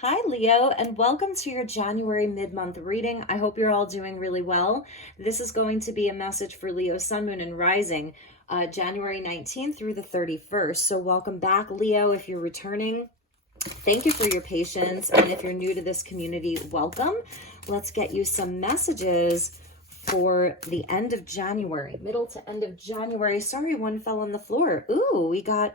Hi, Leo, and welcome to your January mid-month reading. I hope you're all doing really well. This is going to be a message for Leo, Sun, Moon, and Rising, January 19th through the 31st. So welcome back, Leo, if you're returning. Thank you for your patience, and if you're new to this community, welcome. Let's get you some messages for the end of January, middle to end of January. Sorry, one fell on the floor. Ooh, we got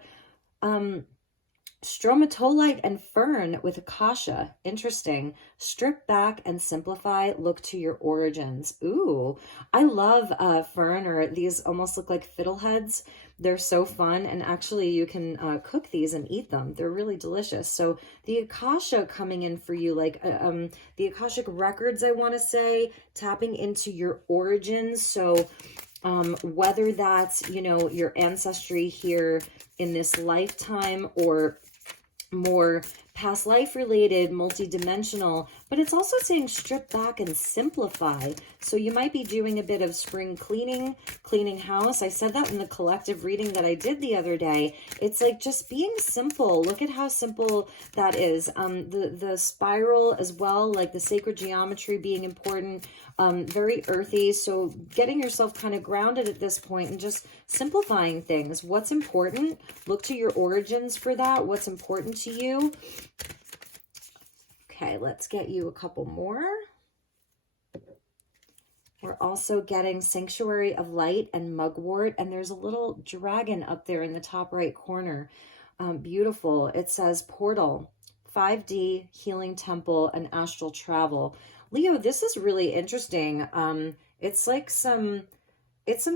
stromatolite and fern with akasha. Interesting. Strip back and simplify. Look to your origins. Ooh, I love fern, or these almost look like fiddleheads. They're so fun, and actually you can cook these and eat them. They're really delicious. So the akasha coming in for you, like the akashic records, I want to say, tapping into your origins. So whether that's, your ancestry here in this lifetime, or more past life related, multi-dimensional, but it's also saying strip back and simplify. So you might be doing a bit of spring cleaning house. I said that in the collective reading that I did the other day. It's like just being simple. Look at how simple that is. The spiral as well, like the sacred geometry being important, very earthy. So getting yourself kind of grounded at this point and just simplifying things. What's important? Look to your origins for that. What's important to you? Okay, let's get you a couple more. We're also getting Sanctuary of Light and Mugwort, and there's a little dragon up there in the top right corner. Beautiful. It says Portal, 5D, Healing Temple, and Astral Travel. Leo, this is really interesting. It's like some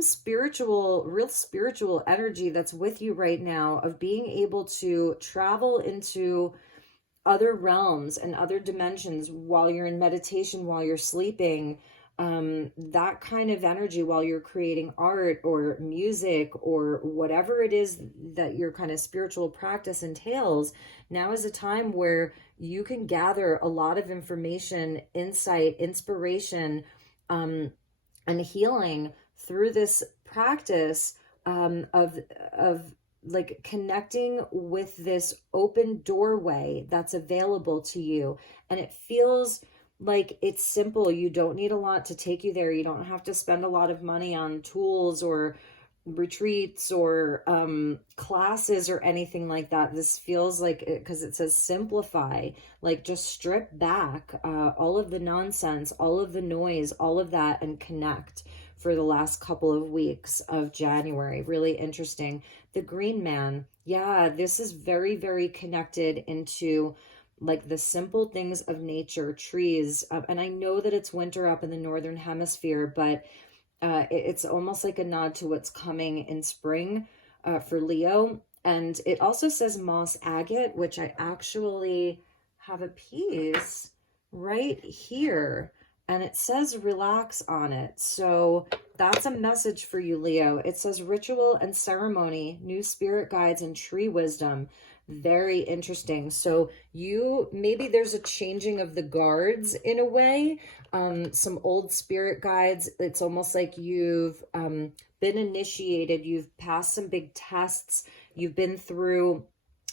spiritual, real spiritual energy that's with you right now, of being able to travel into other realms and other dimensions while you're in meditation, while you're sleeping. That kind of energy while you're creating art or music or whatever it is that your kind of spiritual practice entails. Now is a time where you can gather a lot of information, insight, inspiration, and healing through this practice, of like connecting with this open doorway that's available to you. And it feels like it's simple. You don't need a lot to take you there. You don't have to spend a lot of money on tools or retreats or classes or anything like that. This feels like, because it says simplify, like just strip back all of the nonsense, all of the noise, all of that, and connect for the last couple of weeks of January. Really interesting. The Green Man. Yeah, this is very, very connected into like the simple things of nature, trees. And I know that it's winter up in the northern hemisphere, but it's almost like a nod to what's coming in spring for Leo. And it also says moss agate, which I actually have a piece right here, and it says relax on it. So that's a message for you, Leo. It says ritual and ceremony, new spirit guides, and tree wisdom. Very interesting. So maybe there's a changing of the guards in a way. Some old spirit guides. It's almost like you've been initiated. You've passed some big tests. You've been through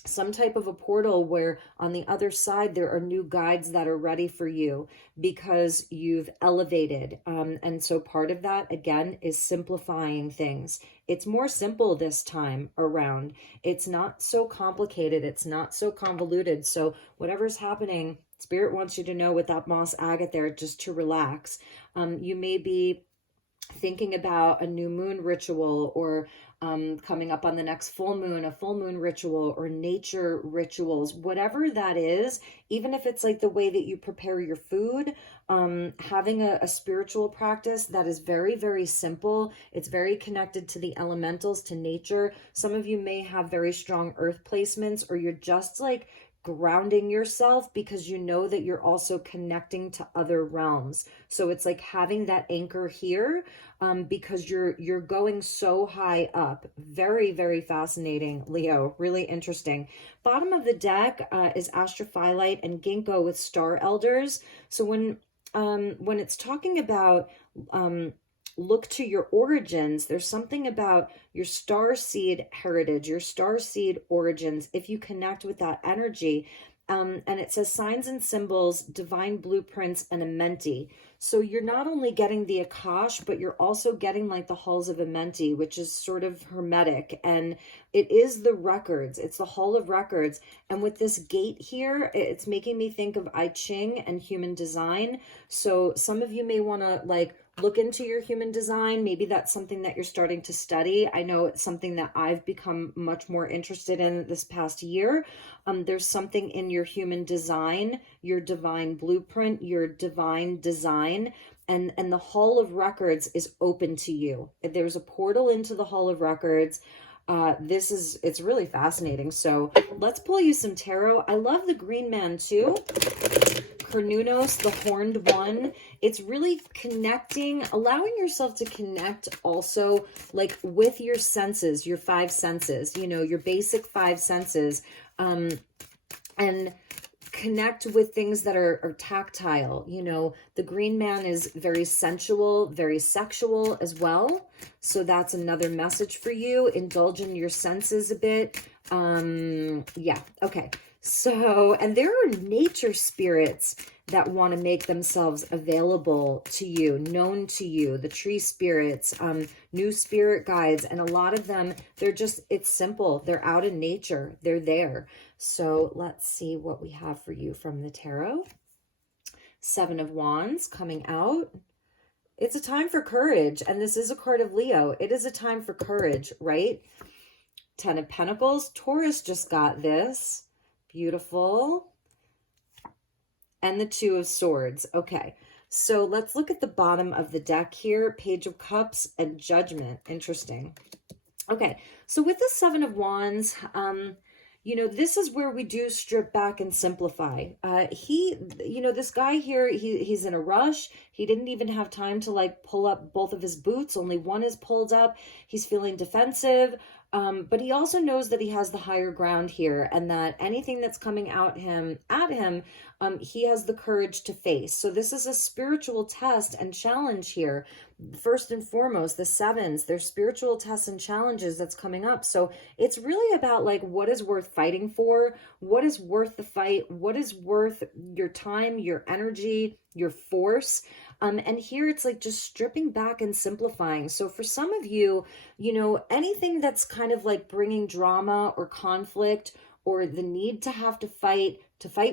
some type of a portal where on the other side there are new guides that are ready for you because you've elevated. And so part of that, again, is simplifying things. It's more simple this time around. It's not so complicated. It's not so convoluted. So whatever's happening, Spirit wants you to know with that moss agate there, just to relax. You may be thinking about a new moon ritual, or coming up on the next full moon, a full moon ritual, or nature rituals, whatever that is. Even if it's like the way that you prepare your food, having a spiritual practice that is very, very simple. It's very connected to the elementals, to nature. Some of you may have very strong earth placements, or you're just like grounding yourself because you know that you're also connecting to other realms. So it's like having that anchor here, because you're going so high up. Very, very fascinating, Leo. Really interesting. Bottom of the deck is Astrophyllite and Ginkgo with star elders. So when it's talking about look to your origins, there's something about your star seed heritage, your star seed origins. If you connect with that energy, And it says signs and symbols, divine blueprints, and Amenti. So you're not only getting the Akash, but you're also getting like the halls of Amenti, which is sort of hermetic. And it is the records. It's the hall of records. And with this gate here, it's making me think of I Ching and human design. So some of you may want to like look into your human design. Maybe that's something that you're starting to study. I know it's something that I've become much more interested in this past year. There's something in your human design, your divine blueprint, your divine design, and the hall of records is open to you. There's a portal into the hall of records. It's really fascinating. So let's pull you some tarot. I love the green man too. Cernunnos, the horned one. It's really connecting, allowing yourself to connect also like with your senses, your five senses, you know, your basic five senses, and connect with things that are tactile. You know, the green man is very sensual, very sexual as well. So that's another message for you. Indulge in your senses a bit. Yeah, okay. So, and there are nature spirits that want to make themselves available to you, known to you, the tree spirits, new spirit guides, and a lot of them, it's simple. They're out in nature. They're there. So let's see what we have for you from the tarot. Seven of Wands coming out. It's a time for courage, and this is a card of Leo. It is a time for courage, right? Ten of Pentacles. Taurus just got this. Beautiful. And the Two of Swords. Okay, so let's look at the bottom of the deck here. Page of Cups and Judgment. Interesting. Okay, so with the Seven of Wands, you know, this is where we do strip back and simplify. You know, this guy here, he's in a rush. He didn't even have time to like pull up both of his boots. Only one is pulled up. He's feeling defensive. But he also knows that he has the higher ground here and that anything that's coming at him, he has the courage to face. So this is a spiritual test and challenge here. First and foremost, the sevens, there's spiritual tests and challenges that's coming up. So it's really about like what is worth fighting for, what is worth the fight, what is worth your time, your energy, your force. And here it's like just stripping back and simplifying. So for some of you, you know, anything that's kind of like bringing drama or conflict or the need to have to fight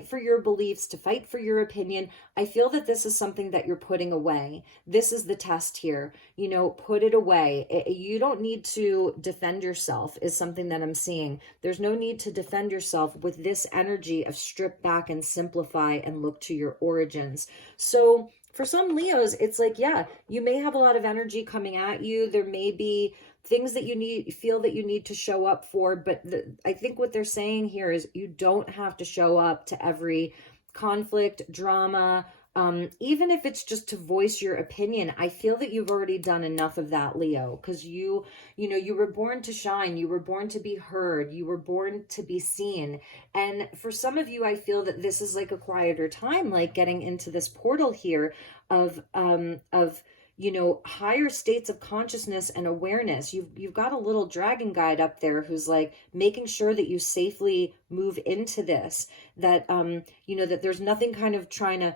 for your beliefs, to fight for your opinion, I feel that this is something that you're putting away. This is the test here. You know, put it away. You don't need to defend yourself is something that I'm seeing. There's no need to defend yourself with this energy of strip back and simplify and look to your origins. So for some Leos, it's like, yeah, you may have a lot of energy coming at you. There may be things that you feel that you need to show up for, but I think what they're saying here is you don't have to show up to every conflict, drama, even if it's just to voice your opinion. I feel that you've already done enough of that, Leo, because you know, you were born to shine. You were born to be heard. You were born to be seen. And for some of you, I feel that this is like a quieter time, like getting into this portal here of you know, higher states of consciousness and awareness. You've got a little dragon guide up there who's like making sure that you safely move into this, that you know, that there's nothing kind of trying to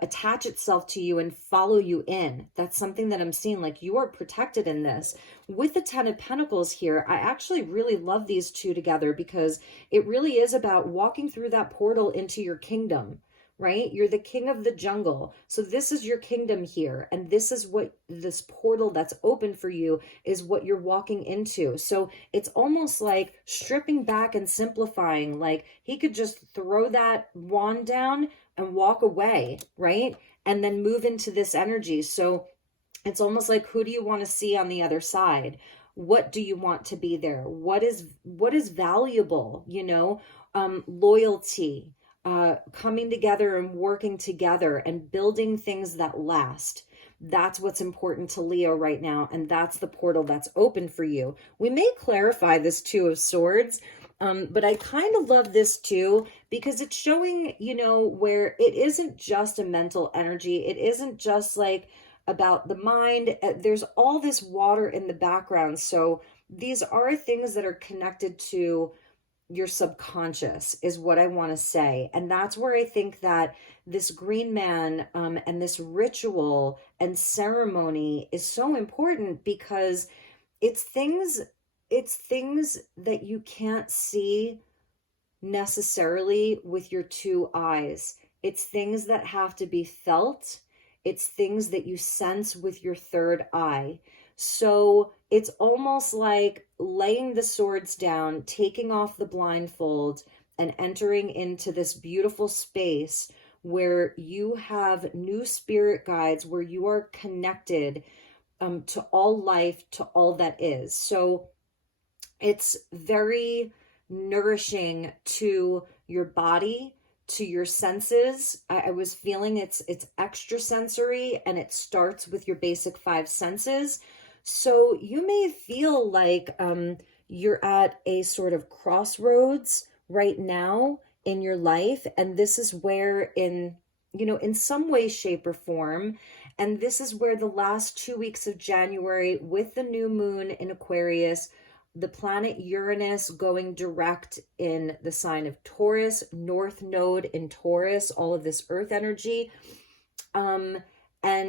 attach itself to you and follow you in. That's something that I'm seeing, like you are protected in this. With the Ten of Pentacles here, I actually really love these two together because it really is about walking through that portal into your kingdom, right? You're the king of the jungle. So this is your kingdom here. And this is what this portal that's open for you is what you're walking into. So it's almost like stripping back and simplifying. Like he could just throw that wand down and walk away, right? And then move into this energy. So it's almost like, who do you want to see on the other side? What do you want to be there? What is valuable, you know? Loyalty, coming together and working together and building things that last. That's what's important to Leo right now. And that's the portal that's open for you. We may clarify this Two of Swords, but I kind of love this too, because it's showing, you know, where it isn't just a mental energy. It isn't just like about the mind. There's all this water in the background. So these are things that are connected to your subconscious is what I want to say. And that's where I think that this green man and this ritual and ceremony is so important, because it's things it's things that you can't see necessarily with your two eyes. It's things that have to be felt. It's things that you sense with your third eye. So it's almost like laying the swords down, taking off the blindfold, and entering into this beautiful space where you have new spirit guides, where you are connected to all life, to all that is. So it's very nourishing to your body, to your senses. I was feeling it's extra sensory, and it starts with your basic five senses. So you may feel like you're at a sort of crossroads right now in your life, and this is where in some way, shape, or form, and this is where the last 2 weeks of January, with the new moon in Aquarius, the planet Uranus going direct in the sign of Taurus, North Node in Taurus, all of this earth energy, and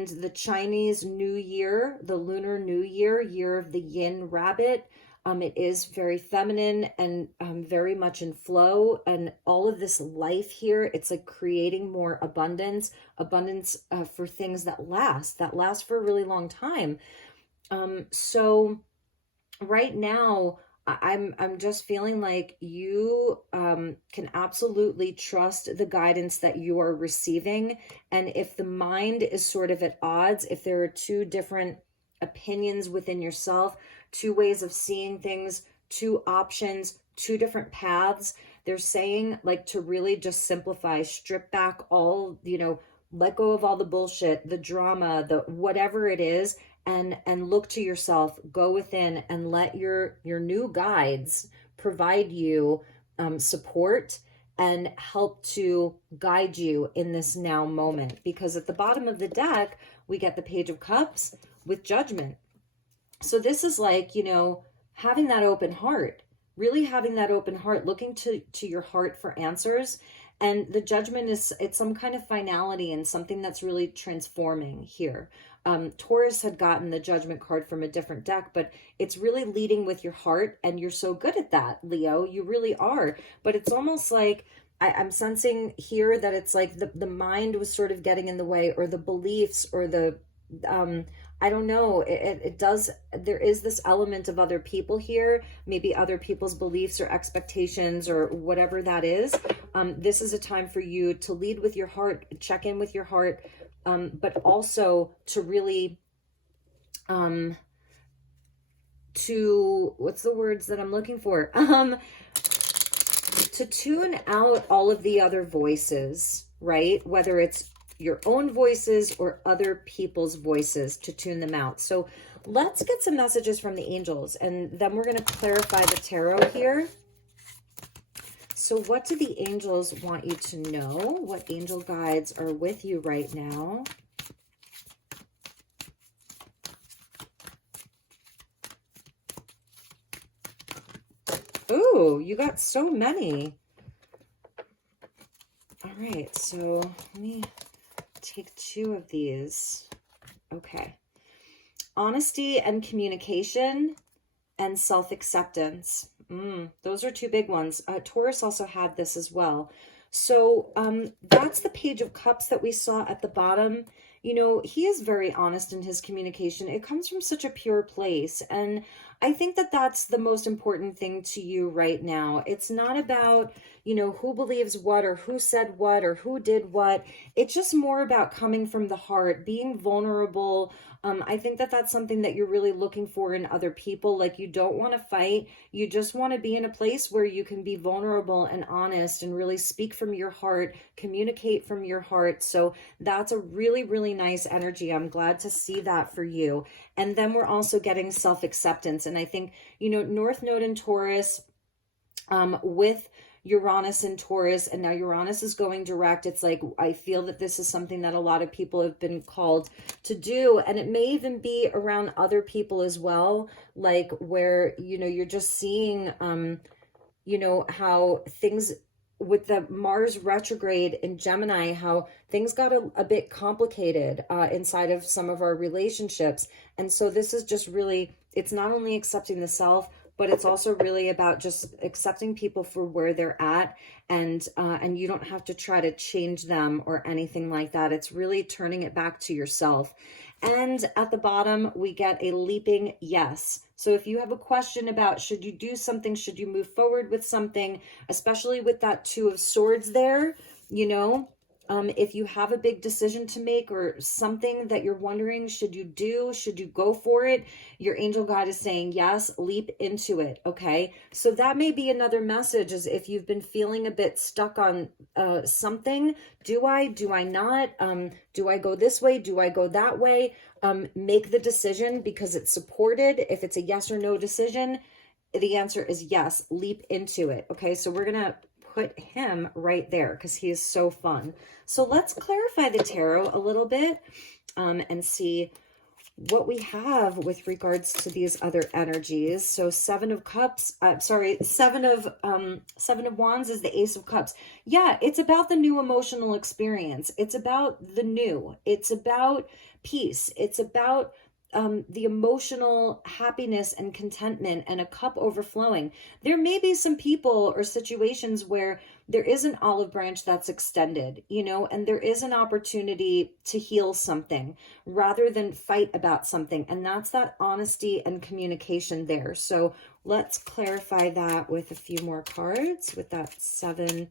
the Chinese New Year, the Lunar New Year, year of the Yin rabbit. It is very feminine and very much in flow, and all of this life here, it's like creating more abundance for things that last for a really long time. So right now, I'm just feeling like you can absolutely trust the guidance that you are receiving. And if the mind is sort of at odds, if there are two different opinions within yourself, two ways of seeing things, two options, two different paths, they're saying like to really just simplify, strip back all, let go of all the bullshit, the drama, the whatever it is, and look to yourself, go within, and let your new guides provide you support and help to guide you in this now moment. Because at the bottom of the deck, we get the Page of Cups with Judgment. So this is like, having that open heart, really having that open heart, looking to your heart for answers. And the Judgment it's some kind of finality and something that's really transforming here. Taurus had gotten the Judgment card from a different deck, but it's really leading with your heart, and you're so good at that, Leo. You really are. But it's almost like I'm sensing here that it's like the mind was sort of getting in the way, or the beliefs, or the I don't know. It does. There is this element of other people here, maybe other people's beliefs or expectations or whatever that is. This is a time for you to lead with your heart, check in with your heart, but also to really, what's the words that I'm looking for? To tune out all of the other voices, right? Whether it's your own voices or other people's voices, to tune them out. So let's get some messages from the angels, and then we're going to clarify the tarot here. So what do the angels want you to know? What angel guides are with you right now? Ooh, you got so many. All right, so let me take two of these. Okay. Honesty and communication and self-acceptance. Those are two big ones. Taurus also had this as well. So that's the Page of Cups that we saw at the bottom. He is very honest in his communication. It comes from such a pure place. And I think that that's the most important thing to you right now. It's not about, who believes what, or who said what, or who did what. It's just more about coming from the heart, being vulnerable. I think that that's something that you're really looking for in other people. Like, you don't want to fight. You just want to be in a place where you can be vulnerable and honest and really speak from your heart, communicate from your heart. So that's a really, really nice energy. I'm glad to see that for you. And then we're also getting self-acceptance. And I think, North Node in Taurus, with Uranus and Taurus, and now Uranus is going direct. It's like, I feel that this is something that a lot of people have been called to do, and it may even be around other people as well, like where, you're just seeing you know, how things with the Mars retrograde in Gemini, how things got a bit complicated inside of some of our relationships. And so this is just really, it's not only accepting the self, but it's also really about just accepting people for where they're at, and you don't have to try to change them or anything like that. It's really turning it back to yourself. And at the bottom, we get a leaping yes. So if you have a question about should you do something, should you move forward with something, especially with that Two of Swords there, you know, if you have a big decision to make or something that you're wondering, should you do, should you go for it? Your angel guide is saying, yes, leap into it. Okay. So that may be another message, is if you've been feeling a bit stuck on something, do I not? Do I go this way? Do I go that way? Make the decision because it's supported. If it's a yes or no decision, the answer is yes, leap into it. Okay. So we're going to put him right there because he is so fun. So let's clarify the tarot a little bit and see what we have with regards to these other energies. So Seven of Cups, Seven of Wands is the Ace of Cups. Yeah, it's about the new emotional experience. It's about the new. It's about peace. It's about the emotional happiness and contentment and a cup overflowing. There may be some people or situations where there is an olive branch that's extended, you know, and there is an opportunity to heal something rather than fight about something. And that's that honesty and communication there. So let's clarify that with a few more cards with that Seven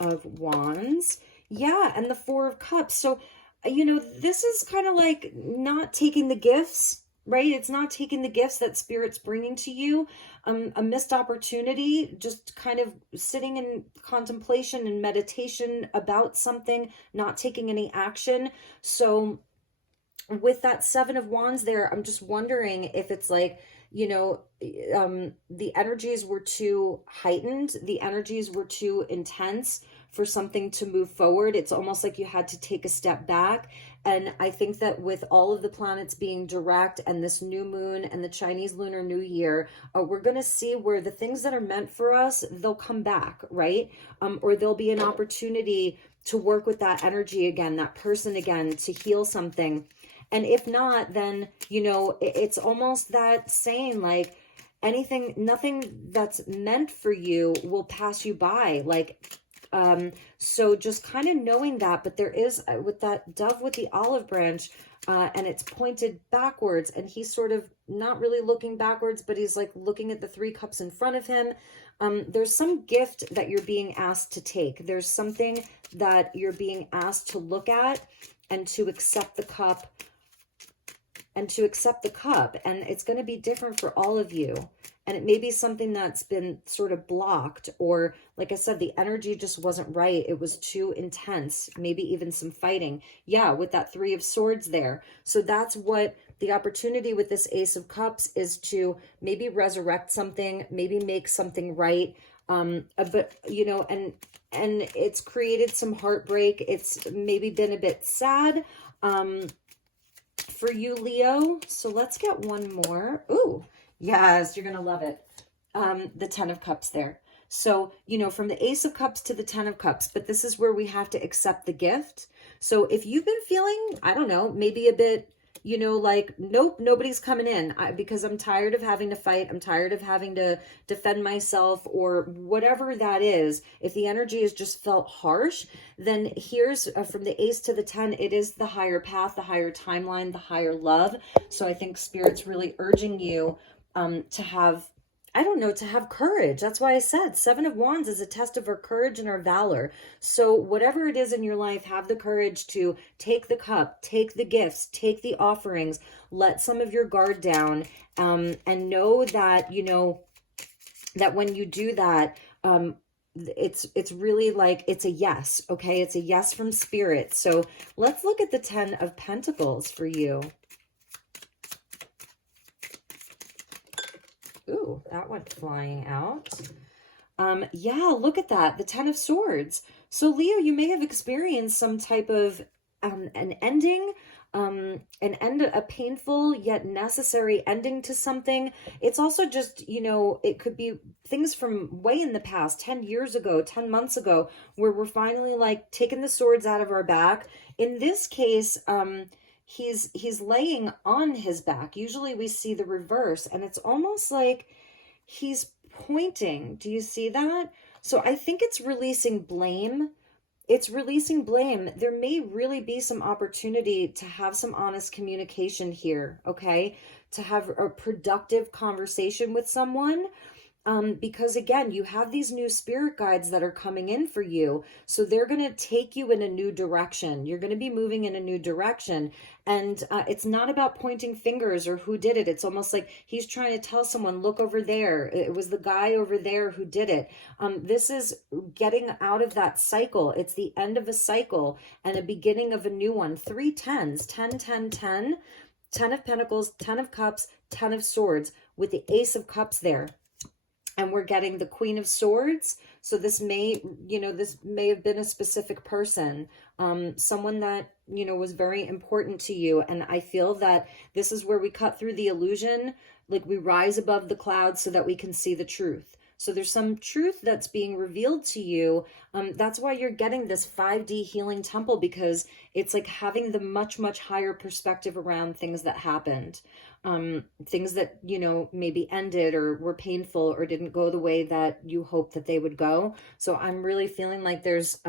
of Wands. Yeah, and the Four of Cups. So you know, this is kind of like not taking the gifts, right? It's not taking the gifts that Spirit's bringing to you. A missed opportunity, just kind of sitting in contemplation and meditation about something, not taking any action. So with that Seven of Wands there, I'm just wondering if it's like, you know, the energies were too heightened, the energies were too intense for something to move forward. It's almost like you had to take a step back. And I think that with all of the planets being direct and this new moon and the Chinese Lunar New Year, we're going to see where the things that are meant for us, they'll come back, right? Or there'll be an opportunity to work with that energy again, that person again, to heal something. And if not, then, you know, it's almost that saying like, nothing that's meant for you will pass you by. Like, so just kind of knowing that, but there is with that dove with the olive branch, and it's pointed backwards, and he's sort of not really looking backwards, but he's like looking at the three cups in front of him. There's some gift that you're being asked to take. There's something that you're being asked to look at and to accept the cup. And it's going to be different for all of you. And it may be something that's been sort of blocked, or like I said, the energy just wasn't right. It was too intense, maybe even some fighting. Yeah, with that Three of Swords there. So that's what the opportunity with this Ace of Cups is, to maybe resurrect something, maybe make something right. But you know, and it's created some heartbreak. It's maybe been a bit sad. For you, Leo. So let's get one more. Ooh, yes, you're going to love it. The Ten of Cups there. So, you know, from the Ace of Cups to the Ten of Cups, but this is where we have to accept the gift. So if you've been feeling, I don't know, maybe a bit, you know, like, nope, nobody's coming in because I'm tired of having to fight. I'm tired of having to defend myself, or whatever that is. If the energy has just felt harsh, then here's from the Ace to the 10, it is the higher path, the higher timeline, the higher love. So I think Spirit's really urging you to have, I don't know, to have courage. That's why I said Seven of Wands is a test of our courage and our valor. So whatever it is in your life, have the courage to take the cup, take the gifts, take the offerings, let some of your guard down, and know that, you know, that when you do that, it's really like, it's a yes. Okay. It's a yes from Spirit. So let's look at the 10 of Pentacles for you. Ooh, that went flying out. Yeah, look at that. The 10 of Swords. So Leo, you may have experienced some type of an ending, a painful yet necessary ending to something. It's also just, it could be things from way in the past, 10 years ago, 10 months ago, where we're finally like taking the swords out of our back. In this case, he's laying on his back. Usually we see the reverse, and it's almost like he's pointing. Do you see that? So I think it's releasing blame. It's releasing blame. There may really be some opportunity to have some honest communication here, okay? To have a productive conversation with someone. Because again, you have these new spirit guides that are coming in for you. So they're going to take you in a new direction. You're going to be moving in a new direction. And it's not about pointing fingers or who did it. It's almost like he's trying to tell someone, look over there. It was the guy over there who did it. This is getting out of that cycle. It's the end of a cycle and a beginning of a new one. 3 tens, 10, 10, 10, 10 of Pentacles, 10 of Cups, 10 of Swords with the Ace of Cups there. And we're getting the Queen of Swords. So this may have been a specific person, someone that, was very important to you. And I feel that this is where we cut through the illusion, like we rise above the clouds so that we can see the truth. So there's some truth that's being revealed to you. That's why you're getting this 5D healing temple, because it's like having the much, much higher perspective around things that happened. Things that, maybe ended or were painful or didn't go the way that you hoped that they would go. So I'm really feeling like there's,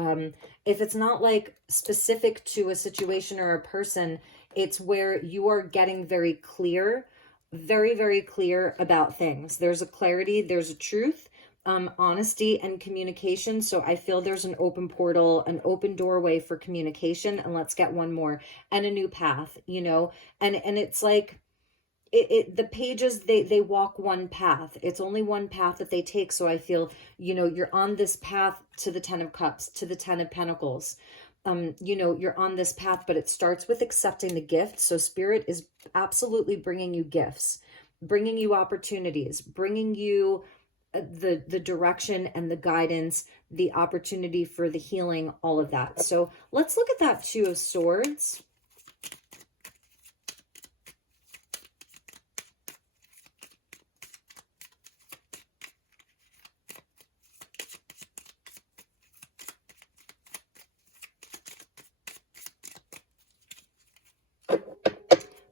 if it's not like specific to a situation or a person, it's where you are getting very clear, very, very clear about things. There's a clarity, there's a truth, honesty and communication. So I feel there's an open portal, an open doorway for communication. And let's get one more, and a new path, and it's like, the pages, they walk one path. It's only one path that they take. So I feel, you're on this path to the 10 of Cups, to the 10 of Pentacles. You're on this path, but it starts with accepting the gift. So Spirit is absolutely bringing you gifts, bringing you opportunities, bringing you the direction and the guidance, the opportunity for the healing, all of that. So let's look at that 2 of Swords.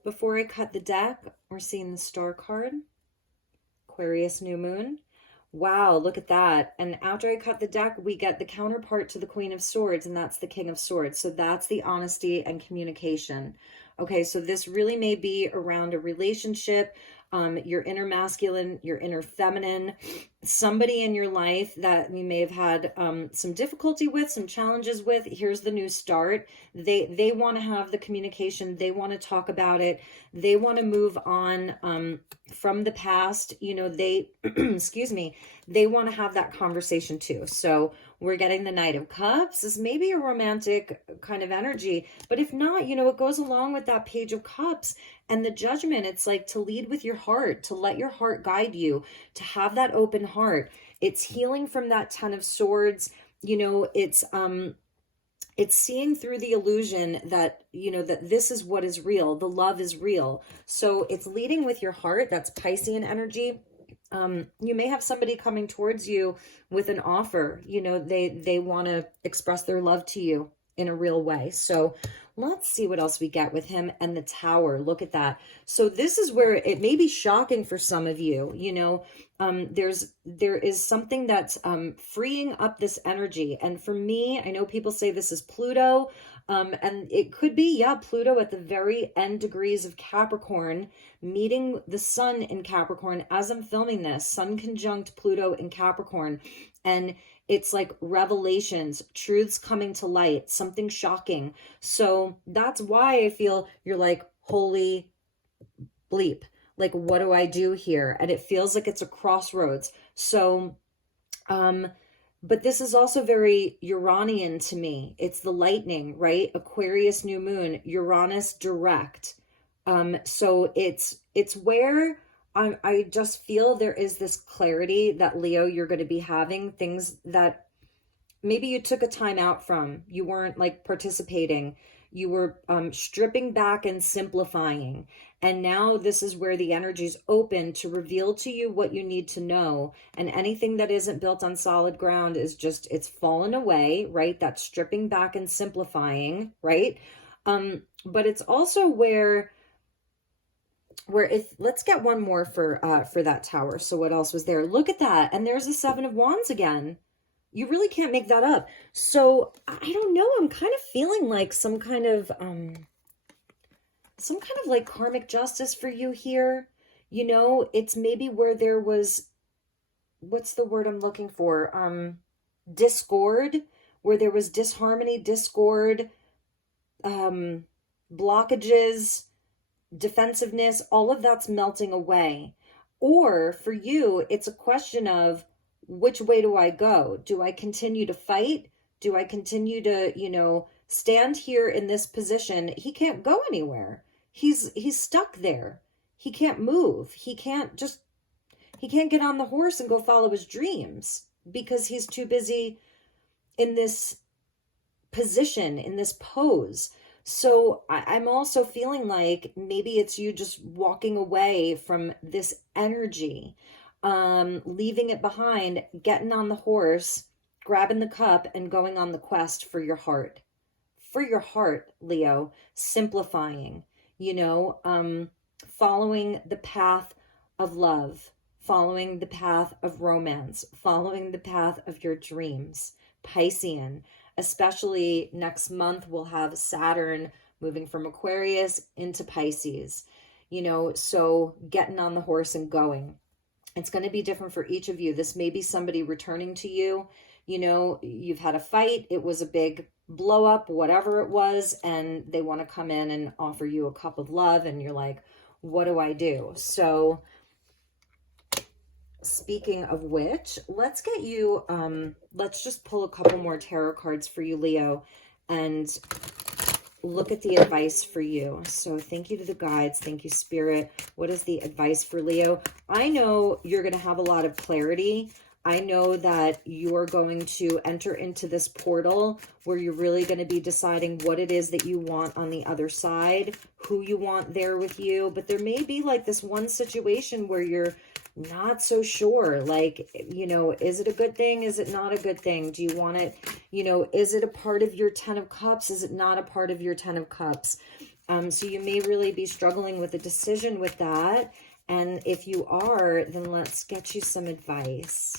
Before I cut the deck, we're seeing the Star card, Aquarius New Moon. Wow, look at that. And after I cut the deck, we get the counterpart to the Queen of Swords, and that's the King of Swords. So that's the honesty and communication. Okay, so this really may be around a relationship, your inner masculine, your inner feminine, somebody in your life that you may have had some difficulty with, some challenges with. Here's the new start. They want to have the communication. They want to talk about it. They want to move on from the past. They, excuse me, they want to have that conversation too. So we're getting the Knight of Cups. This may be a romantic kind of energy, but if not, it goes along with that Page of Cups and the Judgment. It's like to lead with your heart, to let your heart guide you, to have that open heart. It's healing from that 10 of Swords. It's seeing through the illusion that, that this is what is real. The love is real. So it's leading with your heart. That's Piscean energy. You may have somebody coming towards you with an offer. They want to express their love to you in a real way. So let's see what else we get with him and the Tower. Look at that. So this is where it may be shocking for some of you. There is something that's freeing up this energy. And for me, I know people say this is Pluto. And it could be, Pluto at the very end degrees of Capricorn, meeting the Sun in Capricorn. As I'm filming this, Sun conjunct Pluto in Capricorn. And it's like revelations, truths coming to light, something shocking. So that's why I feel you're like, holy bleep. Like, what do I do here? And it feels like it's a crossroads. So, but this is also very Uranian to me. It's the lightning, right? Aquarius New Moon, Uranus direct. So it's where I just feel there is this clarity that, Leo, you're going to be having things that maybe you took a time out from. You weren't like participating. You were stripping back and simplifying. And now this is where the energy is open to reveal to you what you need to know. And anything that isn't built on solid ground is just, it's fallen away, right? That's stripping back and simplifying, right? But it's also where if, let's get one more for that tower. So what else was there? Look at that. And there's the Seven of Wands again. You really can't make that up. So I don't know. I'm kind of feeling like some kind of like karmic justice for you here. You know, it's maybe where there was, what's the word I'm looking for? Discord, where there was disharmony, discord, blockages, defensiveness, all of that's melting away. Or for you, it's a question of, which way do I go? Do I continue to fight? Do I continue to, you know, stand here in this position? He can't go anywhere. He's stuck there. He can't move. He can't get on the horse and go follow his dreams because he's too busy in this position, in this pose. So I'm also feeling like maybe it's you just walking away from this energy, leaving it behind, getting on the horse, grabbing the cup, and going on the quest for your heart. For your heart, Leo, simplifying, you know, following the path of love, following the path of romance, following the path of your dreams. Piscean, especially next month, we'll have Saturn moving from Aquarius into Pisces, you know, so getting on the horse and going. It's going to be different for each of you. This may be somebody returning to you. You know, you've had a fight. It was a big blow up, whatever it was, and they want to come in and offer you a cup of love. And you're like, what do I do? So speaking of which, let's get you, let's just pull a couple more tarot cards for you, Leo, and look at the advice for you. So thank you to the guides. Thank you, Spirit. What is the advice for Leo? I know you're going to have a lot of clarity. I know that you're going to enter into this portal where you're really going to be deciding what it is that you want on the other side, who you want there with you. But there may be like this one situation where you're not so sure, like, you know, is it a good thing? Is it not a good thing? Do you want it, you know, is it a part of your 10 of cups? Is it not a part of your 10 of cups? So you may really be struggling with a decision with that. And if you are, then let's get you some advice.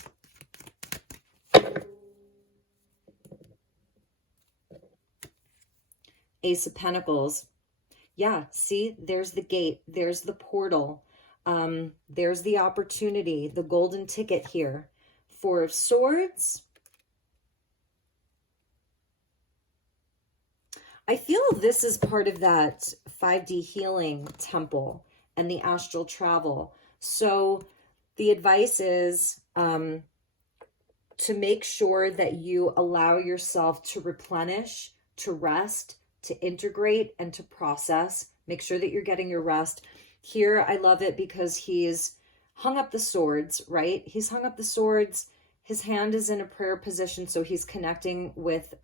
Ace of Pentacles. Yeah, see, there's the gate. There's the portal. There's the opportunity, the golden ticket here. Four of Swords. I feel this is part of that 5D healing temple and the astral travel. So the advice is to make sure that you allow yourself to replenish, to rest, to integrate, and to process. Make sure that you're getting your rest. Here, I love it because he's hung up the swords, right? He's hung up the swords. His hand is in a prayer position, so he's connecting with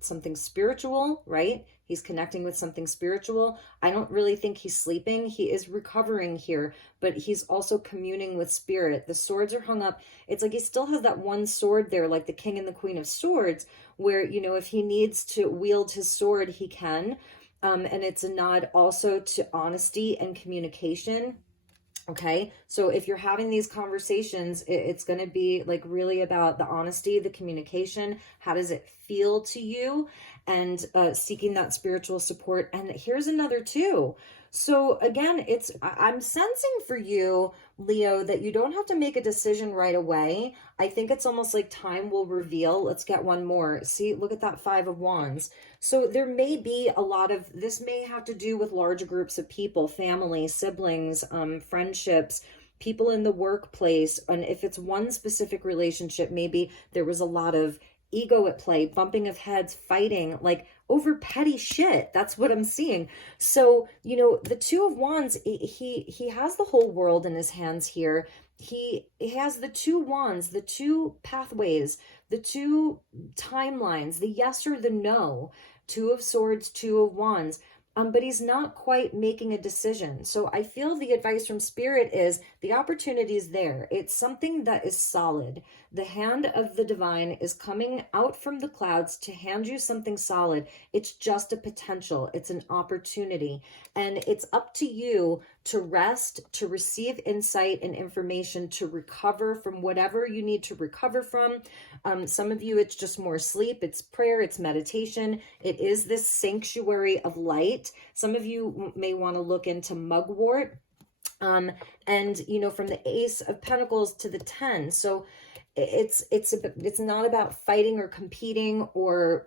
something spiritual, right? He's connecting with something spiritual. I don't really think he's sleeping. He is recovering here, but he's also communing with spirit. The swords are hung up. It's like he still has that one sword there, like the King and the Queen of Swords, where, you know, if he needs to wield his sword, he can. And it's a nod also to honesty and communication. Okay, so if you're having these conversations, it's going to be like really about the honesty, the communication. How does it feel to you? And seeking that spiritual support. And here's another too. So again, I'm sensing for you, Leo, that you don't have to make a decision right away. I think it's almost like time will reveal. Let's get one more. See, look at that Five of Wands. So there may be a lot of, this may have to do with large groups of people, family, siblings, friendships, people in the workplace. And if it's one specific relationship, maybe there was a lot of ego at play, bumping of heads, fighting, like over petty shit. That's what I'm seeing. So, you know, the Two of Wands, he has the whole world in his hands here. He has the two wands, the two pathways, the two timelines, the yes or the no, Two of Swords, Two of Wands. But he's not quite making a decision. So I feel the advice from Spirit is the opportunity is there. It's something that is solid. The hand of the divine is coming out from the clouds to hand you something solid. It's just a potential. It's an opportunity. And it's up to you to rest, to receive insight and information, to recover from whatever you need to recover from. Some of you, it's just more sleep, it's prayer, it's meditation. It is this sanctuary of light. Some of you may want to look into mugwort. And you know, from the Ace of Pentacles to the 10. So it's not about fighting or competing or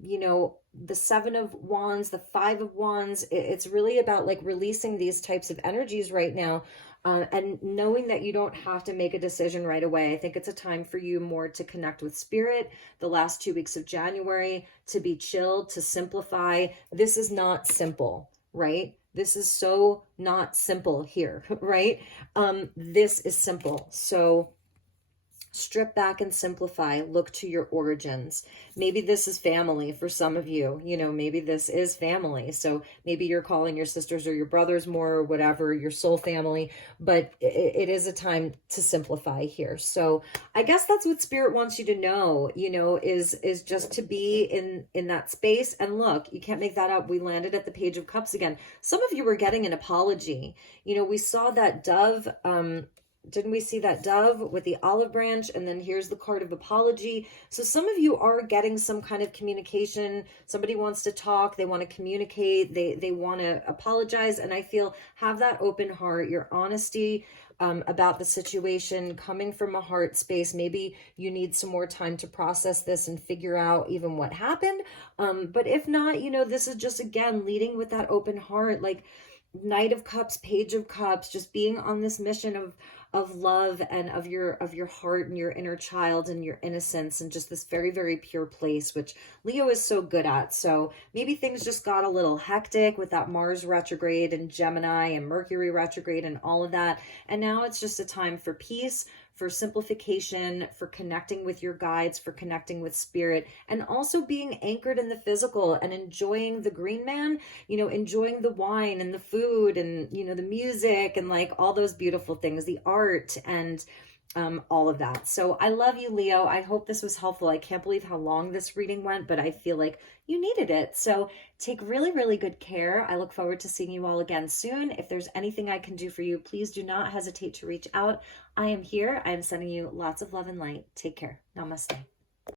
you know, the Seven of Wands, the Five of Wands. It's really about like releasing these types of energies right now. And knowing that you don't have to make a decision right away. I think it's a time for you more to connect with Spirit the last 2 weeks of January, to be chilled, to simplify. This is not simple, right? This is so not simple here, right? This is simple. So strip back and simplify. Look to your origins. Maybe this is family for some of you. You know, maybe this is family. So maybe you're calling your sisters or your brothers more or whatever, your soul family. But it is a time to simplify here. So I guess that's what Spirit wants you to know, you know, is just to be in that space. And look, you can't make that up. We landed at the Page of Cups again. Some of you were getting an apology. You know, we saw that dove, didn't we see that dove with the olive branch? And then here's the card of apology. So some of you are getting some kind of communication. Somebody wants to talk. They want to communicate. They want to apologize. And I feel, have that open heart, your honesty about the situation coming from a heart space. Maybe you need some more time to process this and figure out even what happened. But if not, you know, this is just, again, leading with that open heart, like Knight of Cups, Page of Cups, just being on this mission of love and of your heart and your inner child and your innocence and just this very, very pure place, which Leo is so good at. So maybe things just got a little hectic with that Mars retrograde and Gemini and Mercury retrograde and all of that. And now it's just a time for peace, for simplification, for connecting with your guides, for connecting with Spirit, and also being anchored in the physical and enjoying the green man, you know, enjoying the wine and the food and, you know, the music and like all those beautiful things, the art and all of that. So I love you, Leo. I hope this was helpful. I can't believe how long this reading went, but I feel like you needed it. So take really, really good care. I look forward to seeing you all again soon. If there's anything I can do for you, please do not hesitate to reach out. I am here. I am sending you lots of love and light. Take care. Namaste.